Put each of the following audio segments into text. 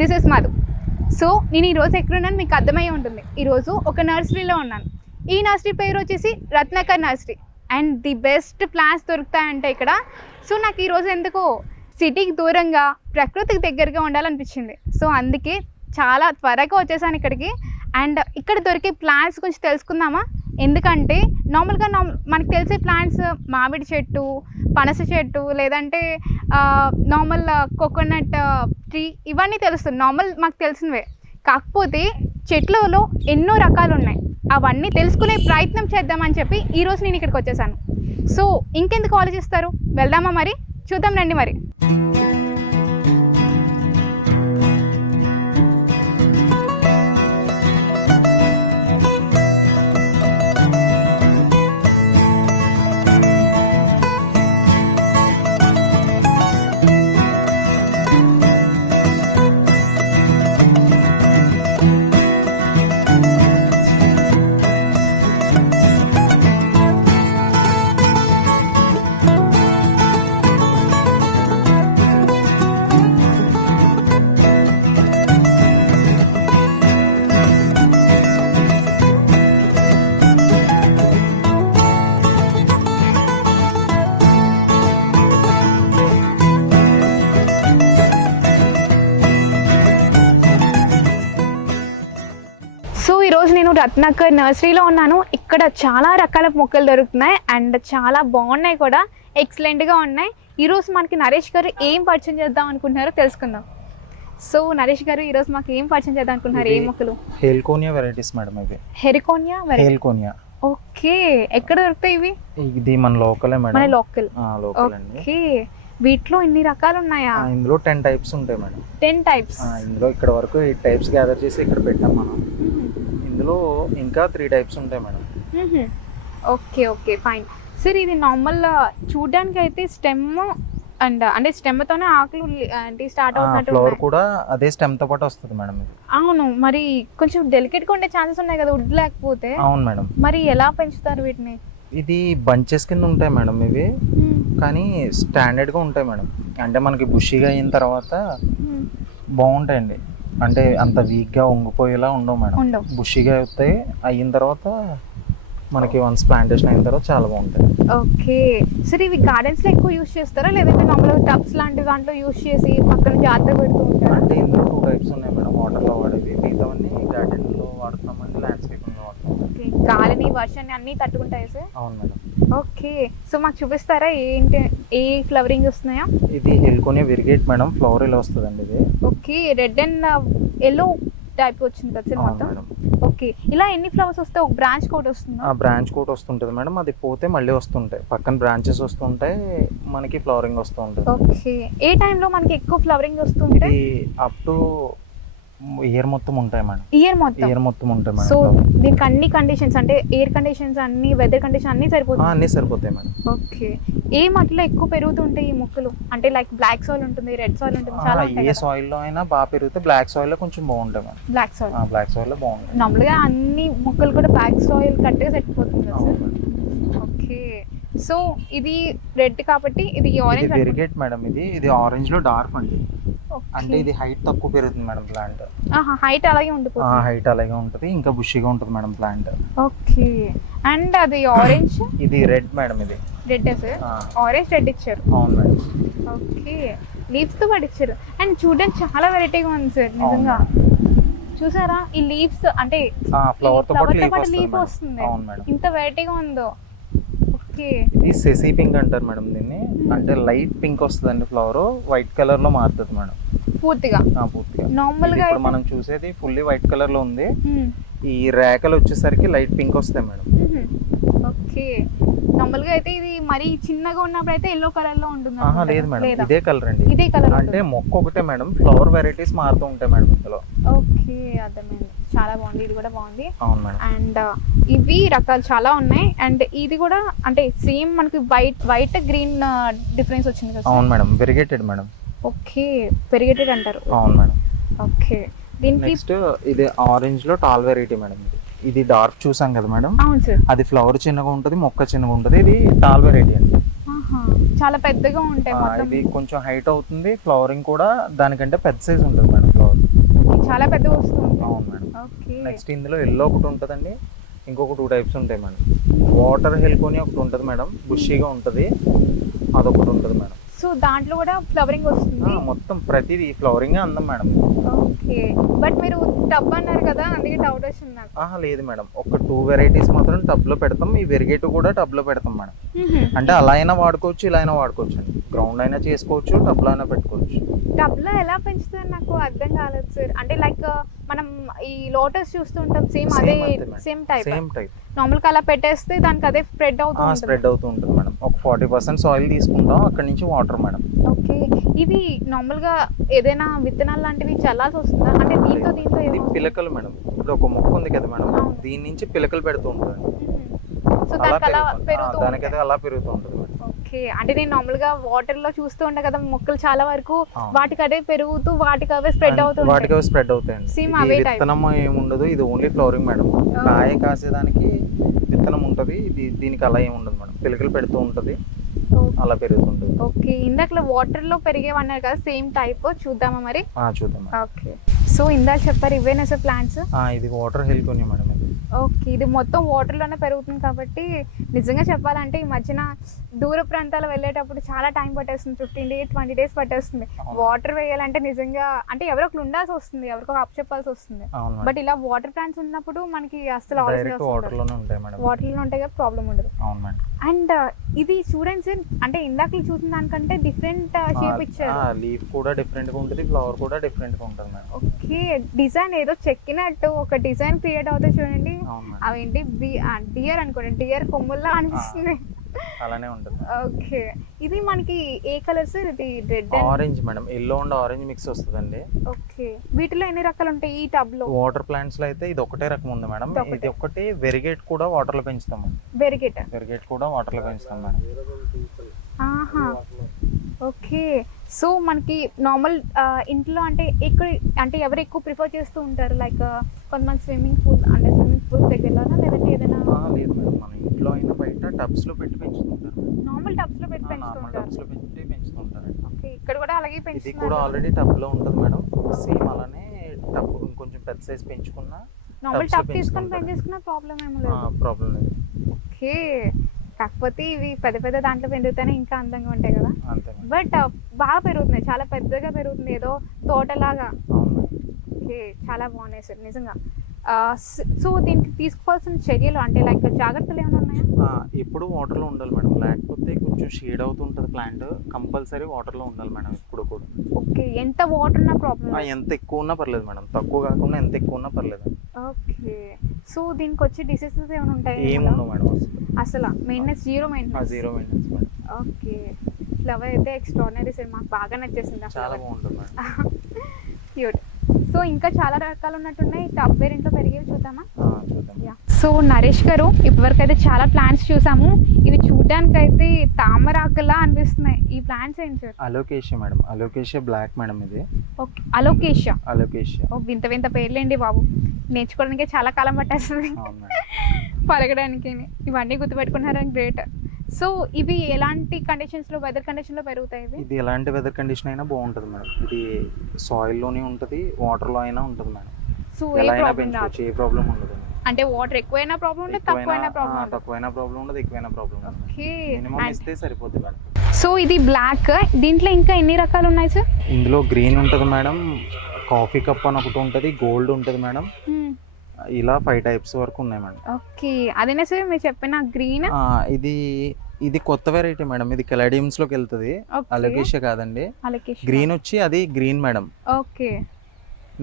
This is Madhu. So నేను ఈరోజు ఎక్కడున్నాను మీకు అర్థమయ్యే ఉంటుంది. ఈరోజు ఒక నర్సరీలో ఉన్నాను. ఈ నర్సరీ పేరు వచ్చేసి Ratnakar nursery. And the best plants దొరుకుతాయంటే ఇక్కడ. సో నాకు ఈరోజు ఎందుకో సిటీకి దూరంగా ప్రకృతికి దగ్గరగా ఉండాలనిపించింది. సో అందుకే చాలా త్వరగా వచ్చేసాను ఇక్కడికి. అండ్ ఇక్కడ దొరికే ప్లాంట్స్ గురించి తెలుసుకుందామా? ఎందుకంటే నార్మల్గా మనకు తెలిసే ప్లాంట్స్ మామిడి చెట్టు, పనస చెట్టు, లేదంటే నార్మల్ కోకోనట్ ట్రీ, ఇవన్నీ తెలుస్తుంది, నార్మల్ మాకు తెలిసినవే. కాకపోతే చెట్లలో ఎన్నో రకాలు ఉన్నాయి. అవన్నీ తెలుసుకునే ప్రయత్నం చేద్దామని చెప్పి ఈరోజు నేను ఇక్కడికి వచ్చేసాను. సో ఇంకెందుకు ఆలోచిస్తారు, వెళ్దామా మరి? చూద్దాం రండి మరి. సో ఈరోజు నేను రత్నాకర్ నర్సరీలో ఉన్నాను. ఇక్కడ చాలా రకాల మొక్కలు దొరుకుతున్నాయి అండ్ చాలా బాగున్నాయి కూడా, ఎక్సలెంట్గా ఉన్నాయి. ఈరోజు మనకి నరేష్ గారు ఏం పరిచయం చేద్దాం అనుకుంటున్నారో తెలుసుకుందాం. సో నరేష్ గారు ఈరోజు మాకు ఏం పరిచయం చేద్దాం అనుకుంటున్నారు? ఏ మొక్కలు? హెలికోనియా వెరైటీస్ మేడం ఇవి. హెలికోనియా. ఓకే, ఎక్కడ దొరుకుతాయి ఇవి? ఇది మన లోకలే మేడం. మన లోకల్. ఓకే, వీటిలో ఇన్ని రకాలు ఉన్నాయా? ఇందులో 10 టైప్స్ ఉంటాయి మేడం. 10 టైప్స్. ఇందులో ఇక్కడ వరకు 8 టైప్స్ గ్యాదర్ చేసి ఇక్కడ పెట్టాం మనం. ఇందులో ఇంకా 3 టైప్స్ ఉంటాయి మేడం. Okay okay fine. సరే, ఇది నార్మల్ చూడడానికి అయితే స్టెమ్ అండ్ అంటే స్టెమ్తోనే ఆకులు అంటే స్టార్ట్ అవుతున్నట్టు. ఫ్లవర్ కూడా అదే స్టెమ్ తో పాటు వస్తుంది మేడం ఇది. అవును, మరి కొంచెం డెలికేట్ గా ఉండే ఛాన్సెస్ ఉన్నాయి కదా వుడ్ లేకపోతే. అవును మేడం. మరి ఎలా పెంచుతారు వీటిని? ఇది బంచెస్ కింద ఉంటాయి మేడం ఇవి, కానీ స్టాండర్డ్ గా ఉంటాయి మేడం. అంటే మనకి బుషిగా అయిన తర్వాత బాగుంటాయండి. అంటే అంత వీక్ గా ఉంగిపోయేలా ఉండవు మేడం. బుషిగా అవుతాయి, అయిన తర్వాత మనకి వన్స్ ప్లాంటేషన్ అయిన తర్వాత చాలా బాగుంటాయి. ఓకే, సరే ఇవి గార్డెన్స్ లో ఎక్కువ యూస్ చేస్తారా, లేదంటే నార్మల్ టబ్స్ లాంటి దాంట్లో యూస్ చేసి పక్కన జాగ్రత్త పెడుతూ ఉంటారా? అంటే ఇందులో 2 టైప్స్ ఉన్నాయి మేడం. వాటర్ లో వాడేవి, మిగతావన్నీ గార్డెన్ లో వాడుతామండి, ల్యాండ్స్కేపింగ్ లో వాడతాం. ఓకే, గాలిని వర్షాన్ని అన్ని తట్టుకుంటాయి సార్? అవును మేడం. ఓకే, సో మాకు చూపిస్తారా ఏంటి ఏ ఫ్లవరింగ్ వస్తున్నాయా? ఇది హెలికోనియా వెరిగేట్ మేడం. ఫ్లవర్ ఇలా వస్తుందండి ఇది. Okay, red and yellow type వచ్చింది కదా సార్ మొత్తం? ఓకే, ఇలా ఎన్ని ఫ్లవర్స్ వస్తాయి? ఒక బ్రాంచ్ కోట్ వస్తుందా? ఆ బ్రాంచ్ కోట్ వస్తుంటది మేడం. అది పోతే మళ్ళీ వస్తుంటాయి, పక్కన బ్రాంచెస్ వస్తుంటాయి, మనకి ఫ్లవరింగ్ వస్తూ ఉంటుంది. ఓకే, ఏ టైంలో మనకి ఎక్కువ ఫ్లవరింగ్ వస్తుంటే? ఇది అప్ టు ఇయర్ మొత్తం ఉంటాయి మేడం. ఇయర్ మొత్తం ఉంటాయి మేడం. సో దీనికి అన్ని కండిషన్స్ అంటే ఎయిర్ కండిషన్స్ అన్ని, వెదర్ కండిషన్ అన్ని సరిపోతాయి? అన్ని సరిపోతాయి మేడం. ఓకే, ఏ మట్టిలో ఎక్కువ పెరుగుతుంటాయి ఈ మొక్కలు? అంటే లైక్ బ్లాక్ సాయిల్ ఉంటుంది, రెడ్ సాయిల్ ఉంటుంది, చాలా ఏ సాయిల్ లో అయినా బాగా పెరుగుతాయి. బ్లాక్ సాయిల్ లో కొంచెం బాగుంటాయి మేడం. బ్లాక్ సాయిల్ లో బాగుంటాయి. నార్మల్ గా అన్ని మొక్కలు కూడా బ్లాక్ సాయిల్ కరెక్ట్గా సెట్ అయిపోతుంది కదా సార్? ఓకే, సో ఇది రెడ్ కాబట్టి ఇది ఆరెంజ్ వెరిగేట్ మేడం. ఇది ఆరెంజ్ లో డార్క్ అండి. అంటే ఇది హైట్ తక్కువ పెరుగుతుంది మేడం ప్లాంట్. హైట్ అలాగే ఉండిపోతుంది. హైట్ అలాగే ఉంటుంది, ఇంకా బుషిగా ఉంటుంది మేడం ప్లాంట్. ఓకే, అండ్ అది ఆరెంజ్. ఇది రెడ్ మేడం. ఇది రెడ్ సార్? ఆరెంజ్ రెడ్ ఇచ్చారు. అవును మేడం. ఓకే, లీవ్స్ తో పాటు ఇచ్చారు. అండ్ చూడడానికి చాలా వెరైటీగా ఉంది సార్ నిజంగా. చూసారా ఈ లీవ్స్? అంటే ఫ్లవర్ తో పాటు లీఫ్ వస్తుంది. ఇంత వెరైటీగా ఉందో. ఇది సెసీ పింక్ అంటారు మేడం దీన్ని. అంటే లైట్ పింక్ వస్తుందండి, ఫ్లవర్ వైట్ కలర్ లో మారుతుంది మేడం పూర్తిగా. నార్మల్ గా ఇప్పుడు మనం చూసేది ఫుల్లీ వైట్ కలర్ లో ఉంది. ఈ రేఖలు వచ్చేసరికి లైట్ పింక్ వస్తాయి మేడం. ఓకే, నార్మల్ గా అయితే ఇది మరి చిన్నగా ఉన్నప్పుడు అయితే ఎల్లో కలర్ లో ఉంటుంది. లేదు మేడం, ఇదే కలర్ అండి. ఇదే కలర్ అంటే మొక్క ఒకటే మేడం, ఫ్లవర్ వెరైటీస్ మారుతూ ఉంటాయి మేడం ఇందులో. ఓకే, అర్థమైంది. చాలా బాగుంది, ఇది కూడా బాగుంది. అవును మేడం. అండ్ ఇవి రకాలు చాలా ఉన్నాయి. అండ్ ఇది కూడా అంటే సేమ్ మనకి వైట్ గ్రీన్ డిఫరెన్స్ వచ్చింది కదా? అవును madam, variegated madam. Okay, variegated అంటారు. అవును మేడం. ఓకే, దీనికి నెక్స్ట్ ఇది ఆరెంజ్ లో టాల్ వెరైటీ మేడం. ఇది డార్క్ చూసాం కదా మేడం? అవును సార్. అది ఫ్లవర్ చిన్నగా ఉంటుంది, మొక్క చిన్నగా ఉంటుంది. ఇది టాల్ వెరైటీ అండి. చాలా పెద్దగా ఉంటాయి మొత్తం. ఇది కొంచెం హైట్ అవుతుంది, ఫ్లవరింగ్ కూడా దానికంటే పెద్ద సైజ్ ఉంటుంది మేడం ఫ్లవర్. చాలా పెద్దగా వస్తుంది. అవును మేడం. ఓకే. నెక్స్ట్ ఇందులో ఎల్లో ఒకటి ఉంటుందండి, ఇంకొక 2 టైప్స్ ఉంటాయి మేడం. వాటర్ హెల్కోని ఒకటి ఉంటుంది మేడం, బుషీగా ఉంటుంది, అదొకటి ఉంటుంది మేడం. సో దాంట్లో కూడా ఫ్లవరింగ్ వస్తుంది. మొత్తం ప్రతిదీ ఫ్లవరింగ్ అందం మేడం. ఓకే, బట్ మీరు టబ్ అన్నారు కదా, అందుకే డౌట్ వచ్చింది నాకు. లేదు మేడం, ఒక 2 వెరైటీస్ మాత్రం టబ్లో పెడతాం, ఈ వెరిగేటివ్ కూడా టబ్లో పెడతాం మేడం. అంటే అలా అయినా వాడుకోవచ్చు, ఇలా అయినా వాడుకోవచ్చు అండి. గ్రౌండ్ అయినా చేసుకోవచ్చు, టబ్లో అయినా పెట్టుకోవచ్చు. టబ్లో ఎలా పెంచుతారు నాకు అర్థం కాలేదు సార్. అంటే లైక్ మనం ఈ లోటస్ చూస్తుంటాం, సేమ్ అదే సేమ్ టైప్ నార్మల్ గా అలా పెట్టేస్తే దానికి అదే స్ప్రెడ్ అవుతూ ఉంటుంది మేడం. ఒక 40% సాయిల్ తీసుకుంటాం, అక్కడ నుంచి వాటర్ మేడం. ఓకే, ఇది నార్మల్ గా ఏదైనా విత్తనాలు లాంటివి చల్లాల్సి వస్తుందా? అంటే దీంతో ఇది పిలకలు మేడం. ఇప్పుడు ఒక మొక్క ఉంది కదా మేడం, దీని నుంచి పిలకలు పెడుతూ ఉంటుంది. సో దానికైతే అలా పెరుగుతూ ఉంటుంది మేడం. ఓకే, అంటే నేను నార్మల్ గా వాటర్ లో చూస్తూ ఉంటా కదా మొక్కలు చాలా వరకు, వాటికి అదే పెరుగుతూ వాటికి అవే స్ప్రెడ్ అవుతాయండి. విత్తనం ఏముండదు, ఇది ఓన్లీ ఫ్లవరింగ్ మేడం. కాయ కాసేదానికి విత్తనం ఉంటది, దీనికి అలా ఏమి ఉండదు మేడం. పిలకలు పెడుతూ ఉంటది, అలా పెరుగుతుంటది. ఓకే, ఇందాక వాటర్ లో పెరిగేవన్నారు కదా, సేమ్ టైప్ చూద్దామా మరి? చూద్దాం. ఓకే, సో ఇందాక చెప్పారు ఇవేనా సార్ ప్లాంట్స్? ఇది వాటర్ హెల్కోనియా మేడం. ఓకే, ఇది మొత్తం వాటర్లోనే పెరుగుతుంది కాబట్టి నిజంగా చెప్పాలంటే ఈ మధ్యన దూర ప్రాంతాలు వెళ్ళేటప్పుడు చాలా టైం పట్టేస్తుంది, 15 days 20 days పట్టేస్తుంది. వాటర్ వేయాలంటే నిజంగా అంటే ఎవరో ఒకరు ఉండాల్సి వస్తుంది, ఎవరికో అప్ చెప్పాల్సి వస్తుంది. బట్ ఇలా వాటర్ ప్లాంట్స్ ఉన్నప్పుడు మనకి అసలు వాటర్లోనే ఉంటాయి కదా, ప్రాబ్లం ఉండదు. అండ్ ఇది చూడండి సార్, అంటే ఇందాక చూసిన దానికంటే డిఫరెంట్ షేప్ ఇచ్చారు. లీఫ్ కూడా డిఫరెంట్ గా ఉంటుంది, ఫ్లవర్ కూడా డిఫరెంట్ గా ఉంటుంది మేడం. ఓకే, డిజైన్ ఏదో చెక్కినట్టు ఒక డిజైన్ క్రియేట్ అవుతుంది చూడండి. అవేంటి డియర్ అనుకోండి, డియర్ కొమ్ముల్లా అనిపిస్తుంది. అలానే ఉంటుంది. ఓకే, ఇది మనకి ఏ కలర్ సార్? ఇది red orange madam, yellow and orange mix వస్తుందండి. ఓకే, వీటిలో ఎన్ని రకాలు ఉంటాయి ఈ టబ్ లో? వాటర్ ప్లాంట్స్ లో అయితే ఇది ఒకటే రకం ఉంది మేడం. ఇది ఒకటి వెరిగేట్ కూడా వాటర్ లో పెంచుతాం. వెరిగేట్ కూడా వాటర్ లో పెంచుతాం మేడం. ఆహా, ఓకే. సో మనకి నార్మల్ ఇంట్లో అంటే ఇక్కడ అంటే ఎవరు ఎక్కువ ప్రిఫర్ చేస్తూ ఉంటారు? లైక్ కొంతమంది స్విమ్మింగ్ పూల్ దగ్గరలోనా, లేదంటే ఏదైనా? లేదు మేడం, మన ఇంట్లో అయినా బయట టబ్స్ లో పెట్టి పెంచుతుంటారు. నార్మల్ టబ్స్ లో పెట్టి పెంచుతుంటారు. ఓకే, ఇక్కడ కూడా అలాగే పెంచుతున్నారు. ఇది కూడా ఆల్రెడీ టబ్ లో ఉంటుంది మేడం. సేమ్ అలానే టబ్ కొంచెం పెద్ద సైజ్ పెంచుకున్నా, నార్మల్ టబ్ తీసుకొని పెంచేసుకున్నా ప్రాబ్లం ఏమీ లేదు. ఓకే, కాకపోతే ఇవి పెద్ద పెద్ద దాంట్లో పెరుగుతానే ఇంకా అందంగా ఉంటాయి కదా. బట్ బాగా పెరుగుతున్నాయి, చాలా పెద్దగా పెరుగుతుంది, ఏదో తోటలాగా. ఓకే, చాలా బాగున్నాయి సార్ నిజంగా. సో దీనికి తీసుకోవాల్సిన చర్యలు అంటే లైక్ జాగ్రత్తలు ఏమైనా ఉన్నాయా? ఎప్పుడు వాటర్లో ఉండాలి మేడం, లేకపోతే కొంచెం షేడ్ అవుతుంటుంది ప్లాంట్. కంపల్సరీ వాటర్లో ఉండాలి మేడం ఇప్పుడు కూడా. ఓకే, ఎంత వాటర్ ఉన్నా ప్రాబ్లం? ఎంత ఎక్కువ ఉన్నా పర్లేదు మేడం, తక్కువ కాకుండా ఎంత ఎక్కువ ఉన్నా పర్లేదు. ఓకే, సో దీనికి వచ్చే డిసీజెస్ ఏమైనా ఉంటాయి? ఏముండవు మేడం, అసలు maintenance zero maintenance madam. Okay, flower అయితే ఎక్స్ట్రాడినరీ సార్, మాకు బాగా నచ్చేసింది. చాలా బాగుంటుంది మేడం. క్యూట్. సో ఇంకా చాలా రకాలు ఉన్నట్టున్నాయి. టబ్ వేరియంట్లో పెరిగేవి చూద్దామా? చూద్దాం. సో నరేష్ గారు, ఇప్పటివరకు అయితే చాలా ప్లాంట్స్ చూసాము. ఇవి చూడడానికి అయితే తామరాకులా అనిపిస్తున్నాయి. ఈ ప్లాంట్స్ ఏంటి సార్? అలోకేషియా మేడం, అలోకేషియా బ్లాక్ మేడం ఇది. ఓకే, అలోకేషియా. ఓ వింత వింత పేర్లేండి బాబు, నేర్చుకోవడానికి చాలా కాలం పట్టేస్తుంది పలకడానికి. ఇవన్నీ గుర్తుపెట్టుకున్నారని గ్రేట్. సో ఇవి ఎలాంటి కండిషన్స్లో, వెదర్ కండిషన్లో పెరుగుతాయి? ఇది ఎలాంటి వెదర్ కండిషన్ అయినా బాగుంటుంది మేడం. ఇది సాయిల్లోనే ఉంటుంది, వాటర్లో అయినా ఉంటుంది మేడం. సో ఏ ప్రాబ్లం ఉండదు. అంటే వాటర్ ఎక్కువైనా ప్రాబ్లం ఉండదు, తక్కువైనా ప్రాబ్లం ఉండదు, ఎక్కువైనా ప్రాబ్లం ఉండదు. మినిమం ఇస్తే సరిపోతుంది మేడం. సో ఇది బ్లాక్, దీంట్లో ఇంకా ఎన్ని రకాలు ఉన్నాయి సార్? ఇందులో గ్రీన్ ఉంటుంది మేడం, కాఫీ కప్ అని ఒకటి ఉంటుంది, గోల్డ్ ఉంటుంది మేడం. ఇలా 5 టైప్స్ వరకు ఉన్నాయి మేడం. ఓకే, అదేనా సార్ మీరు చెప్పిన గ్రీన్? ఇది కొత్త వెరైటీ మేడం, ఇది కెలాడియమ్స్ లోకి వెళ్తుంది. అలోకేషియా కాదండి, గ్రీన్ వచ్చి అది గ్రీన్ మేడం. ఓకే,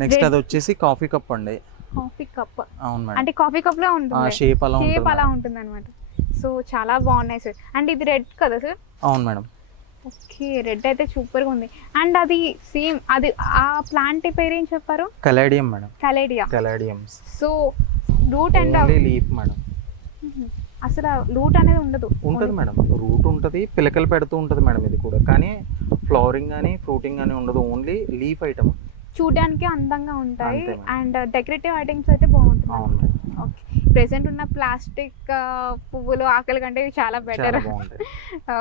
నెక్స్ట్ అది వచ్చేసి కాఫీ కప్ అండి. కాఫీ కప్, అవును మేడం. అంటే కాఫీ కప్ లో ఉంటుంది, షేప్ అలా ఉంటుంది అన్నమాట. సో చాలా బాగున్నాయి సార్. అండ్ ఇది రెడ్ కదా సార్? అవును మేడం. ఓకే, రెడ్ అయితే సూపర్ గా ఉంది. అండ్ అది సేమ్, అది ఆ ప్లాంట్ పేరు ఏం చెప్పారు? Caladium madam. Caladiums. So root and leaf madam. అసలు రూట్ అనేది ఉంటుంది మేడం, రూట్ ఉంటుంది, పిలకలు పెడుతూ ఉంటుంది మేడం. ఇది కూడా కానీ ఫ్లవరింగ్ కానీ ఫ్రూటింగ్ కానీ ఉండదు, ఓన్లీ లీఫ్ ఐటమ్. చూడడానికి అందంగా ఉంటాయి అండ్ డెకరేటివ్ ఐటమ్స్ అయితే బాగుంటుంది. అవును. ఓకే, ప్రెసెంట్ ఉన్న ప్లాస్టిక్ పువ్వులు ఆకలి కంటే ఇవి చాలా బెటర్. చాలా బాగుంటాయి.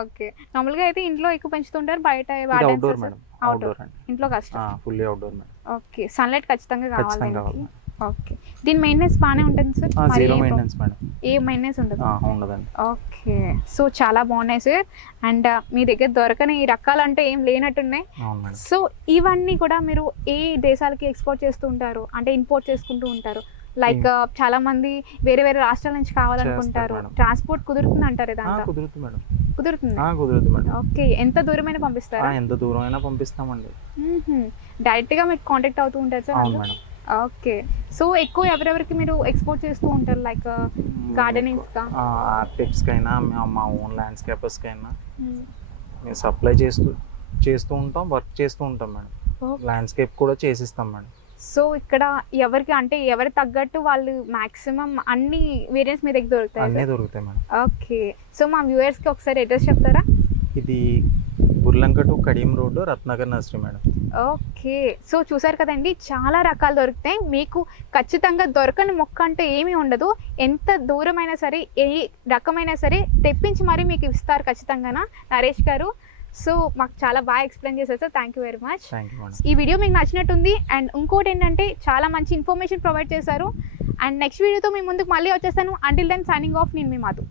ఓకే, మామూలుగా అయితే ఇంట్లో ఎక్కువ పెంచుతుంటారు, బయట అవుట్డోర్ మేడం, అవుట్డోర్ అండి, ఇంట్లో కష్టం. Fully outdoor madam. Okay, sunlight ఖచ్చితంగా కావాలి ఖచ్చితంగా కావాలి దీనికి. మేడం. ఓకే, దీని మెయింటెనెన్స్ బాగానే ఉంటుంది సార్? మరి జీరో మెయింటెనెన్స్ మేడం, ఏ మెయింటెనెన్స్ ఉండదు? ఉండదండి. ఓకే, సో చాలా బాగున్నాయి సార్. అండ్ మీ దగ్గర దొరకని రకాలంటే ఏం లేనట్టున్నాయి. అవును మేడం. సో ఇవన్నీ కూడా మీరు ఏ దేశాలకి ఎక్స్పోర్ట్ చేస్తూ ఉంటారు, అంటే ఇంపోర్ట్ చేసుకుంటూ ఉంటారు? లైక్ చాలా మంది వేరే వేరే రాష్ట్రాల నుంచి కావాలనుకుంటారు, ట్రాన్స్పోర్ట్ కుదురుతుంది అంటారు ఇదంతా? కుదురుతుంది మేడం, కుదురుతుంది. కుదురుతుంది మేడం. ఓకే, ఎంత దూరమైనా పంపిస్తారా? ఎంత దూరం అయినా పంపిస్తామండి. డైరెక్ట్ గా మీకు కాంటాక్ట్ అవుతూ ఉంటారు సార్? అవును మేడం. ఓకే, సో ఎక్కువ ఎవరెవరికి మీరు ఎక్స్పోర్ట్ చేస్తూ ఉంటారు? లైక్ గార్డెనింగ్స్ కా, ఆర్కిటెక్ట్స్ కైనా, మా ఓన్ ల్యాండ్స్కేపర్స్ కైనా మేము సప్లై చేస్తూ ఉంటాం, వర్క్ చేస్తూ ఉంటాం మేడం. ల్యాండ్స్కేప్ కూడా చేసిస్తాం మేడం. సో ఇక్కడ ఎవరికి అంటే ఎవరి తగ్గట్టు వాళ్ళు మాక్సిమం అన్ని వేరియంట్స్ మీ దగ్గర దొరుకుతాయి? అన్నీ దొరుకుతాయి మేడం. ఓకే, సో మా వ్యూవర్స్ కి ఒకసారి అడ్రస్ చెప్తారా? ఇది Burlanka to Kadiyam road, Ratnagar nursery madam. Okay, so చూసారు కదండి, చాలా రకాలు దొరుకుతాయి మీకు. ఖచ్చితంగా దొరకని మొక్క అంటే ఏమీ ఉండదు. ఎంత దూరమైనా సరే, ఏ రకమైనా సరే తెప్పించి మరీ మీకు ఇస్తారు ఖచ్చితంగా నరేష్ గారు. సో మాకు చాలా బాగా ఎక్స్ప్లెయిన్ చేశారు sir, thank you very much. ఈ వీడియో మీకు నచ్చినట్టుంది. అండ్ ఇంకోటి ఏంటంటే చాలా మంచి ఇన్ఫర్మేషన్ ప్రొవైడ్ చేశారు. అండ్ నెక్స్ట్ వీడియోతో మీ ముందుకు మళ్ళీ వచ్చేస్తాను. అంటిల్ దెన్ సైనింగ్ ఆఫ్, నేను మీ మాధు.